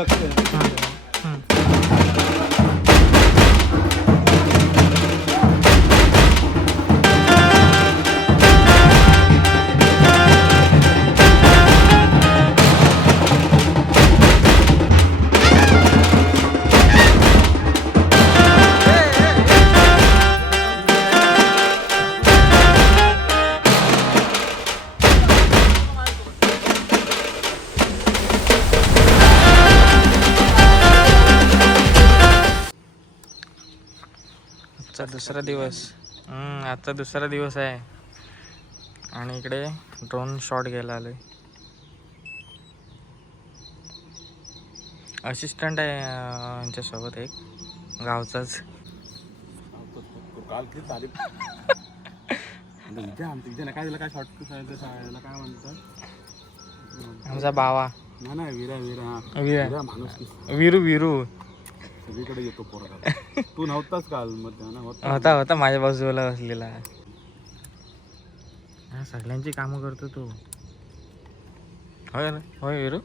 लक्ष दुसरा दिवस. हम्म, आजचा दुसरा दिवस आहे. आणि इकडे ड्रोन शॉट घ्यायला आलोय. असिस्टंट आहे यांच्यासोबत एक. गावचाच. आमचा बावा विरा विरा. सगळीकडे येतो पोरा तू नव्हताच काल मग ना? होता होता. माझ्या बाजूला बसलेला. हा सगळ्यांची कामं करतो तू. होय रे होय विरू?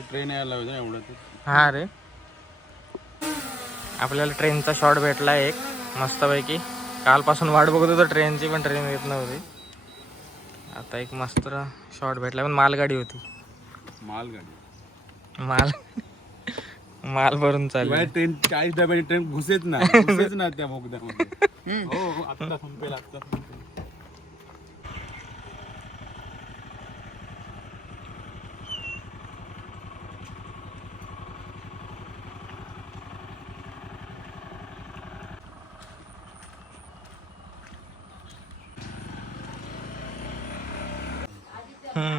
ट्रेन यायला पाहिजे ना एवढं. हा रे. आपल्याला ट्रेनचा शॉट भेटला एक मस्तपैकी. कालपासून वाट बघत होतो ट्रेनची पण ट्रेन येत नव्हती. आता एक मस्त शॉट भेटला पण मालगाडी होती. मालगाडी. माल माल भरून चालू ट्रेन चाळीस डब्याची ट्रेन घुसेच ना घुसेच ना त्या बोगद्यामध्ये. हो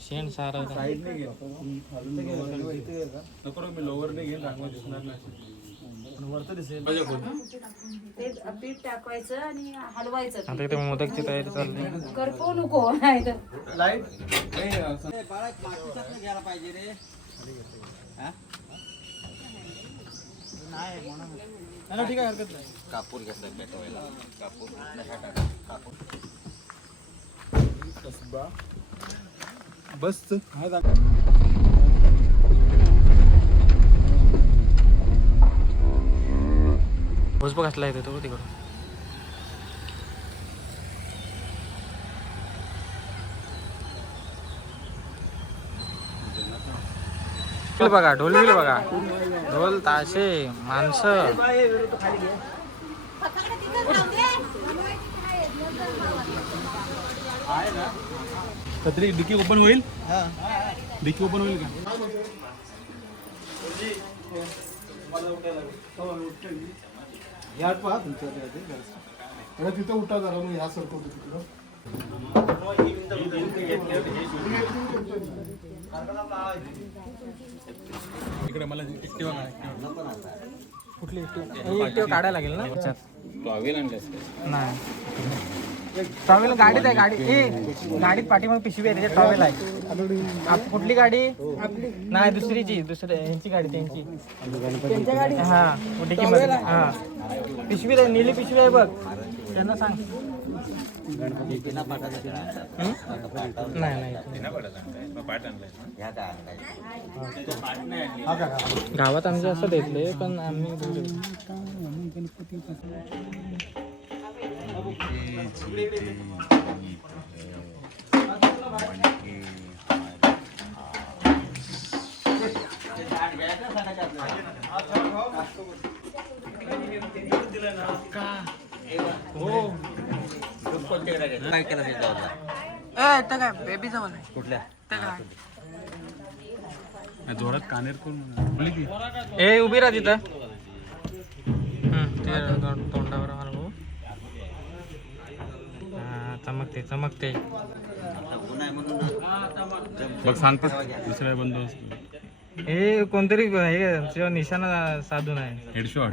शेण सारा. साईड नाही. नको रे, मी लोवर नाही घेईन चांगलं दिसणार नाही. वरतं दिसेल. ते पीठ टाकायचं आणि हलवायचं आता इथे मोदकची तयारी चालली. नको लाइट नाही असं ठीक आहे हरकत नाही. कसबा? बस. काय भुसबा कसला येतो तो तिकडून ढोल बघा ढोल बिल बघा. ढोल ताशे माणसं. छत्री डिकी ओपन होईल? डिकी ओपन होईल का? तिथं उठा जरा मग ह्या सरकवतो तिकडं. इकडे मला Activa. कुठली? एक्टिव्ह काढायला लागेल ना? नाही. ट्रॅव्हल गाडीत आहे गाडी ए गाडीत पाठीमाग पिशवी आहे त्याच्यात ट्रॅव्हल आहे. आप- कुठली गाडी? नाही दुसरीची दुसऱ्या ह्यांची गाडी त्यांची. हा डिकी मध्ये. हा. पिशवी आहे निळी पिशवी आहे बघ. त्यांना सांग. हं? नाही नाही. गावात आमचे असं देतले पण आम्ही काय बेबी जवळ कुठल्या जोरात कानेर करून ए उभी राहा तिथं. ते तोंडावर मार भाऊ. हा, चमकते चमकते. बघ सांगते दुसऱ्या बंदोबस्त हे कोणतरी हे निशाणा साधून आहे. हेडशॉट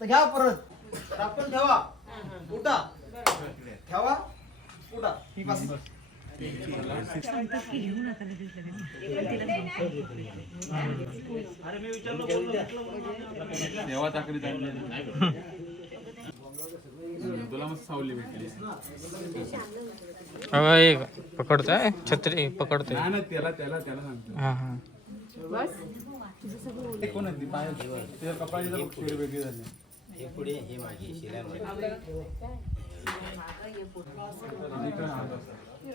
तर घ्या परत. राखून ठेवा. उठा. ठेवा. उठा. बस. तेव्हा चाकरी चांगली तुला मस्त सावली भेटली. अगं एक पकडतोय? छत्री पकडतोय. नाही ना त्याला त्याला त्याला सांगतो हा हा. ते कोण आहे? ती पायल त्याच्या कपाळी जर शेड वेगळी झाली.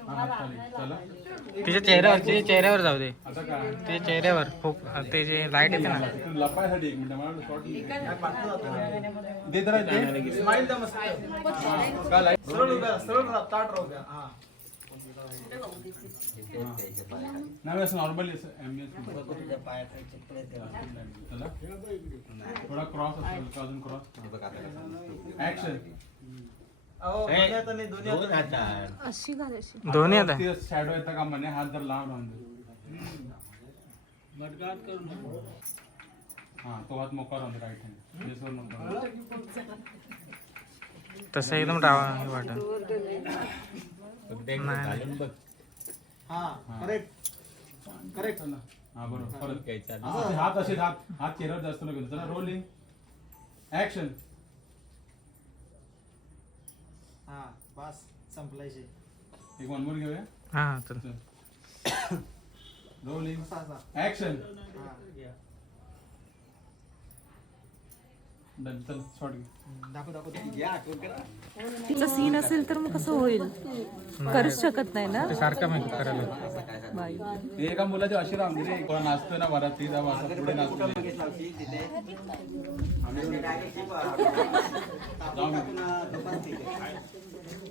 हा, हात खाली. चला तिच्या चेहऱ्यावर तिच्या चेहऱ्यावर जाऊ दे. तिच्या चेहऱ्यावर खूप ते जे लाइट येते ना. लपायसाठी एक मिनिट सरळ सरळ नाही असं नॉर्मली असं थोडा क्रॉस असेल का अजून क्रॉस. ऍक्शन दोन्ही हाताने दोन्ही हाताने अशी घाल अशी. दोन्ही आता. ते शॅडो येतं का म्हणे हात जर लांब राहून हा तो हात मोका राहून राईट हँड बेसवर नको तसं एकदम डावा हे वाटत. हा करेक्ट करेक्ट हा बरोबर. परत असे हात असे हात हात चेहऱ्यावर जास्त नको चला रोलिंग ऍक्शन हा बस संपलायचे एक वन मोर घेऊया? हा हा चल. रोलिंग असा असा. ऍक्शन हा डन चल शॉर्ट घे दाखव दाखव तिचा सीन असेल तर मग कसं होईल? करूच शकत नाही ना? सारखं मेकअप करायला बाई. ते एका मुलाची अशी राहून रे कोण नाचतोय ना वरात ती जावा असं पुढे नाचतो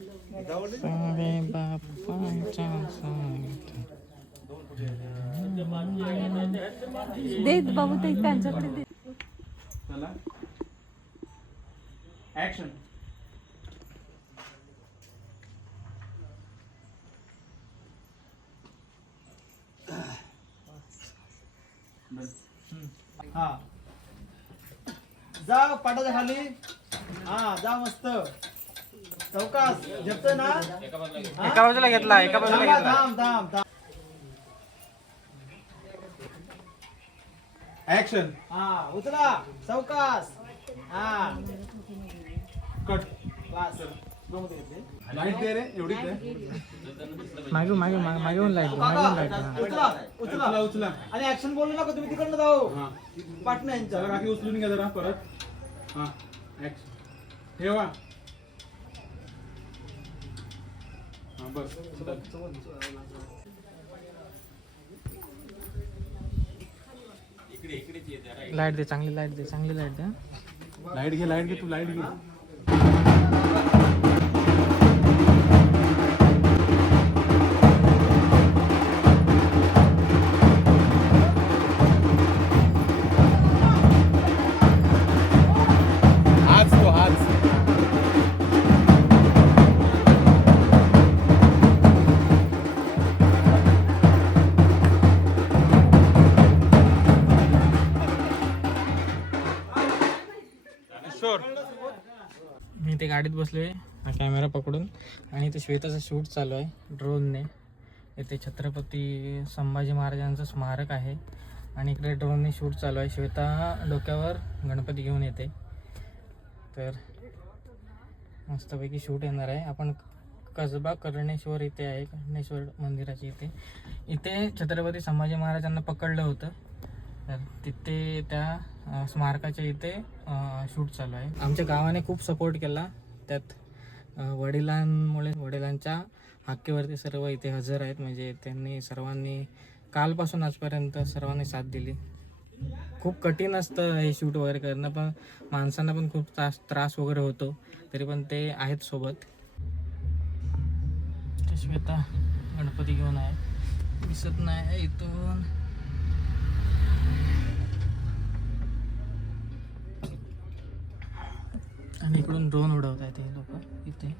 सारे बाप्पाच्या सांगता. दे बाबू ते त्यांच्याकडे दे. चला ऍक्शन हा. जा पाटाच्या खाली. हा जा मस्त. चौकास. झेपतोय ना? एका बाजूला घेतला एका बाजूला थांबा, घेतला. थांब थांब थांब. ऍक्शन हा उचला. चौकास. हा. कट. लाइट दे रे एवढीच दे. मागे मागे मागे मागेहून लाइट लाइट उचला उचला. उचला आणि ऍक्शन बोलू नका तुम्ही तिकडनं जाऊ. हा. पाटणा यांच्या चला काकी उचलून घ्या जरा परत. हा ऍक्शन ठेवा हा बस लाइट दे चांगली लाइट दे चांगली लाइट दे. लाइट घे लाइट घे तू लाइट घे. Спасибо. ते गाडीत बसलोय हा कॅमेरा पकडून. आणि इथे श्वेताचं शूट चालू आहे ड्रोनने इथे छत्रपती संभाजी महाराजांचं स्मारक आहे. आणि इकडे ड्रोनने शूट चालू आहे. श्वेता डोक्यावर गणपती घेऊन येते. तर मस्तपैकी शूट येणार आहे. आपण कसबा कर्णेश्वर इथे आहे कर्णेश्वर मंदिराच्या इथे. इथे छत्रपती संभाजी महाराजांना पकडलं होतं. तर तिथे त्या स्मारकाच्या इथे शूट चालू आहे. आमच्या गावाने खूप सपोर्ट केला. त्यात वडिलांमुळे वडिलांच्या हक्केवरती सर्व इथे हजर आहेत. म्हणजे त्यांनी सर्वांनी कालपासून आजपर्यंत सर्वांनी साथ दिली. खूप कठीण असतं हे शूट वगैरे करणं पण माणसांना पण खूप त्रास त्रास वगैरे होतो. तरी पण ते आहेत सोबत. श्वेता गणपती घेऊन आहे. दिसत नाही इथून. आणि इकडून ड्रोन उडवत आहेत ते लोक इथे.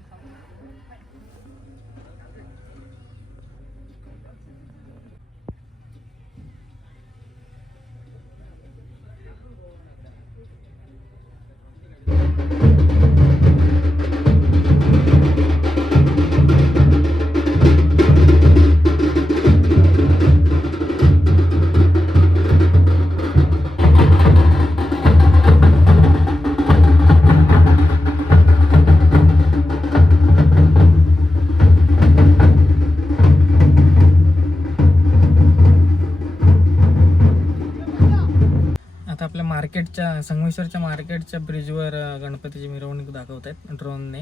मार्केटच्या संगमेश्वरच्या मार्केटच्या ब्रिजवर गणपतीची मिरवणूक दाखवत आहेत ड्रोनने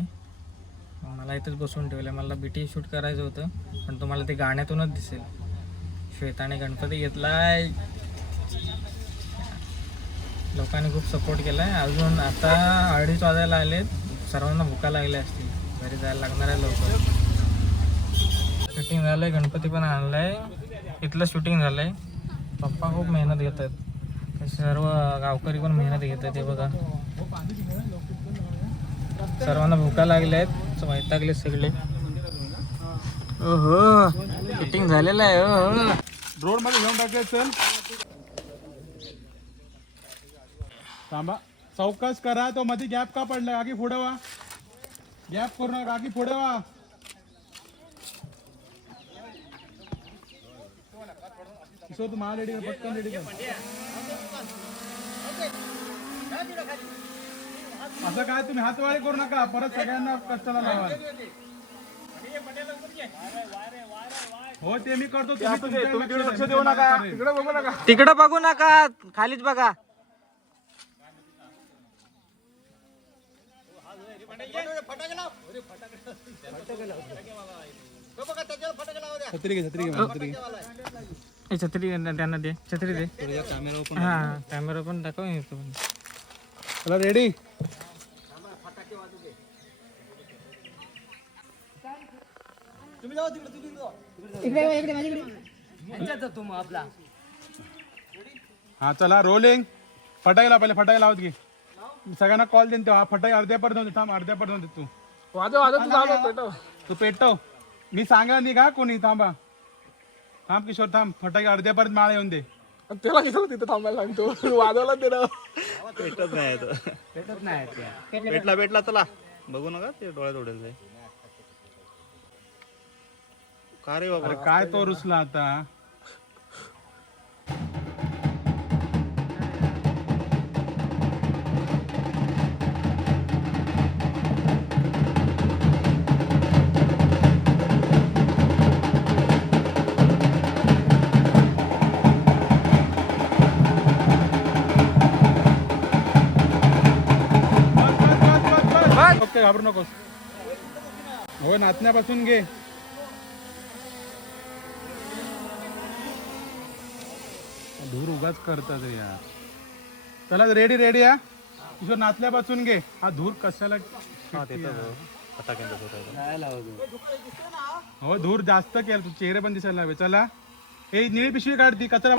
मला इथंच बसून ठेवलं मला बीटी शूट करायचं होतं पण तुम्हाला ते गाण्यातूनच दिसेल. श्वेताने गणपती घेतलाय. लोकांनी खूप सपोर्ट केलाय. अजून आता अडीच वाजायला आलेत. सर्वांना भुका लागल्या असतील. घरी जायला लागणार आहे लवकर. शूटिंग झालंय. गणपती पण आणलाय. इथलं शूटिंग झालंय. पप्पा खूप मेहनत घेत आहेत सर्व गावकरी पण मेहनत घेत आहेत ते बघा. सर्वांना भुका लागल्या आहेत वैतागले सगळे. ओहो झालेलं आहे हो मध्ये घेऊन टाकूया चल. थांबा. चौकस करा तो मध्ये गॅप का पडला? काकी पुढे वा. गॅप करू नका काकी पुढे किशोर तू मला रेडी कर पटकन रेडी कर असं काय तुम्ही हातवारी करू नका. परत सगळ्यांना कष्टाला लावा हो ते मी करतो. लक्ष देऊ नका. तिकडे बघू नका. तिकडं बघू नका. खालीच बघा. छत्री घे छत्री घे. छत्री त्यांना दे छत्री दे. हा कॅमेरा पण दाखव. चला रेडी हा चला रोलिंग फटाके लाव पहिले फटाके लावत घे. सगळ्यांना कॉल देईन तेव्हा. फटाके अर्ध्यापर्यंत होते थांब अर्ध्यापर्यंत होते तू. वाजव वाजव तू पेटव तू पेटव. मी सांगा नाही का कोणी थांबा. थांब किशोर थांब. फटाके अर्ध्यापर्यंत माळा येऊन दे. त्याला किती तिथं थांबायला सांगतो वाजवला ते ना भेटत नाही तो. भेटत नाही. भेटला भेटला चला. बघू नका ते डोळ्यात उडेल ते. का रे बाबा? अरे काय तो रुसला आता? ओके घाबरू नकोस. हो नाचण्यापासून घे. धूर उगाच करतात रे यार. चला रेडी रेडी या किशोर नाचल्यापासून घे. हा धूर कशाला हा हो धूर जास्त केला तू चेहरे पण दिसायला हवे चला. हे निळी पिशवी काढती कचरा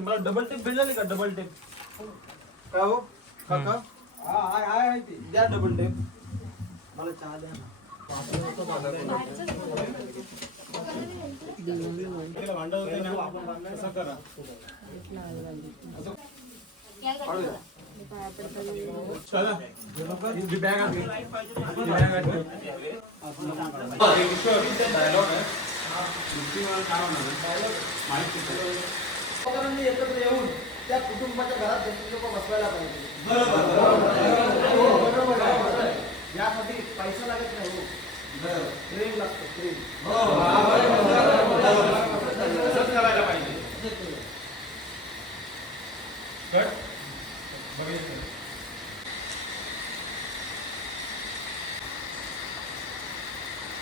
मला डबल टेप भेटले का डबल टेप काय हो काका हा द्या डबल टेप मला चहा द्या ना लोकांनी एकत्र येऊन त्या कुटुंबाच्या घरात लोक बसवायला पाहिजे बरोबर आहे. यासाठी पैसा लागत नाही हो. प्रेम करायला पाहिजे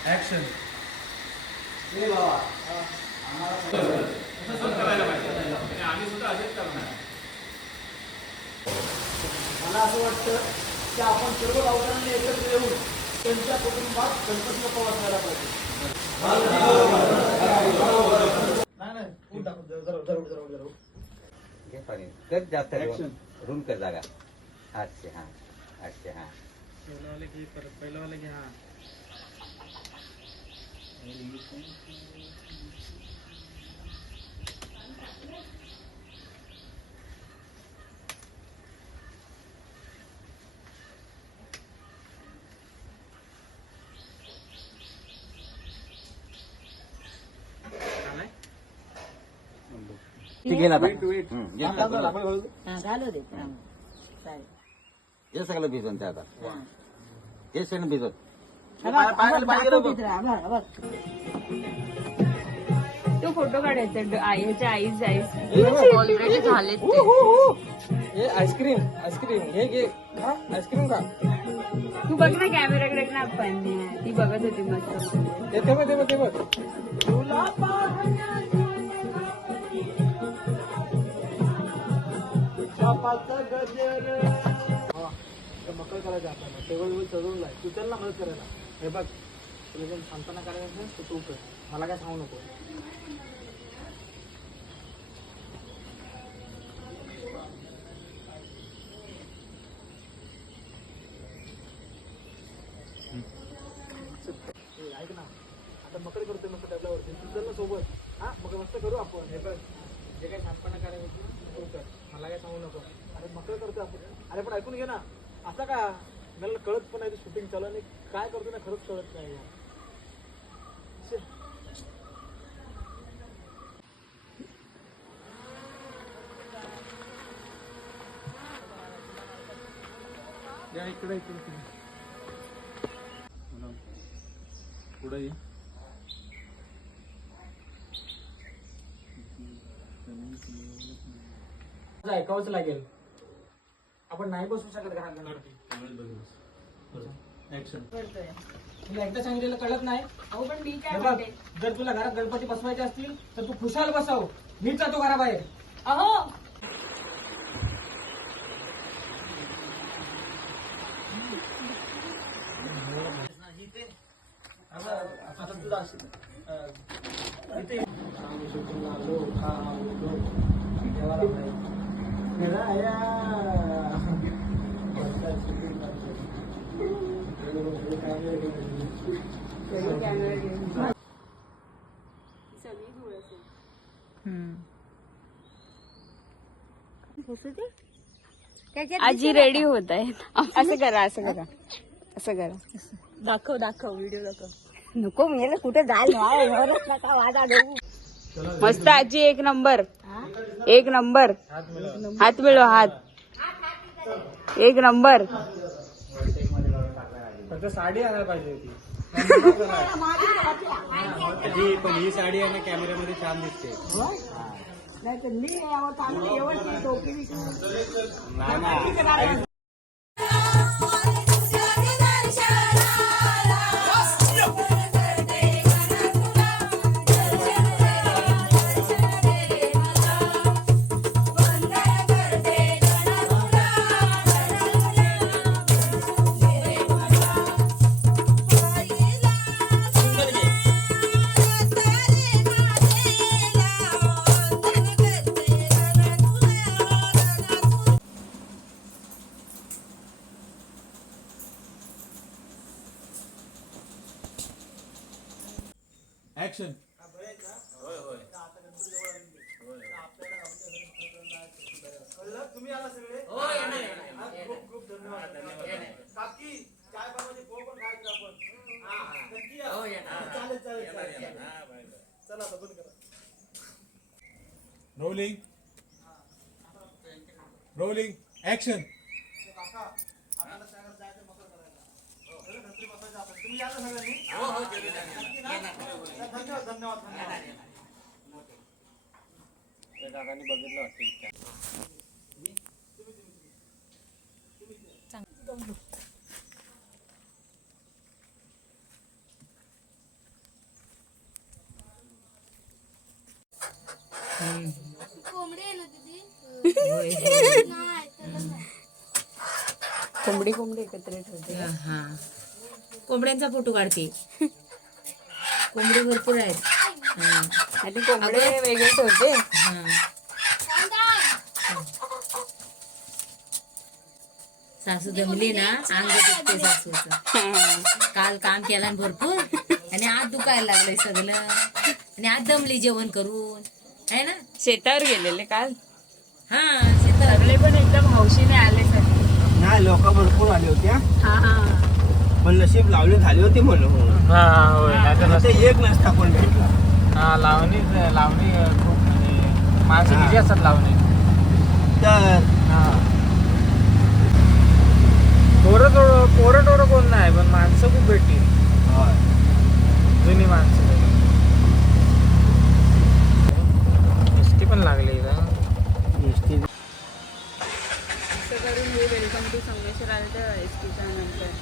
ऍक्शन ए बाबा. मला असं वाटतं की आपण सर्व गावकऱ्यांनी एकत्र येऊन त्यांच्या कुटुंबात गणपती बाप्पा बसवायला पाहिजे. नाही नाही. जरा जरा जरा जरा जरा घे पाणी कर जास्त रूम कर जागा अच्छा हा। अच्छा हा। पहिलं वाले घे हा? ती गेला हम्म, घे ना. घालू दे. चालेल. हे सगळं भिजवून ते आता. हे. सगळं भिजवत तो फोटो काढायचा ड- आई- ह्याच्या आईच आईच ऑलरेडी झालेत ते. हे आईस्क्रीम आईस्क्रीम हे घे. हा आईस्क्रीम का तू बघ ना कॅमेराकडे ना आपण ती बघत होती मस्त. ते ते बघ ते बघ ते बघ. बापाचं गजर. मकर करायचं आपल्याला टेबल वेबल चढवून लाय तू चल ना मदत करायला. हे बघ तुला जर सांगताना करायचं असेल तर तू कर. मला काय सांगू नको. ए, ऐक ना. आता मकर करतोय मस्त टेबलावरती तू चल ना सोबत. हा मग मस्त करू आपण. हे बघ. जे काही शांतपणा करायचं असेल तू कर. मला काय सांगू नको. अरे मकर करतोय आपण. अरे पण ऐकून घे ना. असं का? मला कळत पण नाही शूटिंग चालू नाही काय करतो ना खरंच कळत नाही. या इकडे इकडे तुम्ही पुढे ये ऐकावंच लागेल. आपण नाही बसू शकत घरात गणपती तुला एकदा सांगितलेलं कळत नाही. अहो पण मी काय हे बघ, म्हणते? जर तुला घरात गणपती बसवायचे असतील तर तू खुशाल बसव. मीच जातो घराबाहेर. अहो! देवाला आजी रेडी होत आहे असं करा असं करा. असं करा. दाखव दाखव व्हिडिओ दाखव. नको मी कुठे जायला मस्त आजी एक नंबर. एक नंबर. हात मिळव हात. एक नंबर. फक्त साडी आणायला पाहिजे होती. पण ही साडी आहे ना कॅमेऱ्यामध्ये छान दिसते. नाही. तर रोलिंग रोलिंग ऍक्शन धन्यवाद धन्यवाद काकांनी बघितलं कोंबडी कोंबडी एकत्र ठेवते हा कोंबड्यांचा फोटो काढते. कोंबडी भरपूर आहेत. हा. आणि कोंबडे वेगळे ठेवते हा. सासू दमली ना अंग दुखते सासूचं. काल काम केलं ना भरपूर. आणि आज दुखायला लागलंय सगळं. आणि आज दमली जेवण करून. आहे ना? शेतावर गेलेले काल. हा शेतात सगळे पण एकदम काय लोक भरपूर आले होत्या. पण नशीब लावणी झाली होती म्हणून. हा होय नाहीतर नसतं. एक नसता कोण भेटला? लावणी लावणी खूप म्हणजे माणसं किती असतात लावणी? तर हा. पोरं थोडं पोरं टोरं कोण नाही पण माणसं खूप भेटली होय. जुनी माणसं. एस टी पण लागली. नॅचरल एस टी चॅनलवर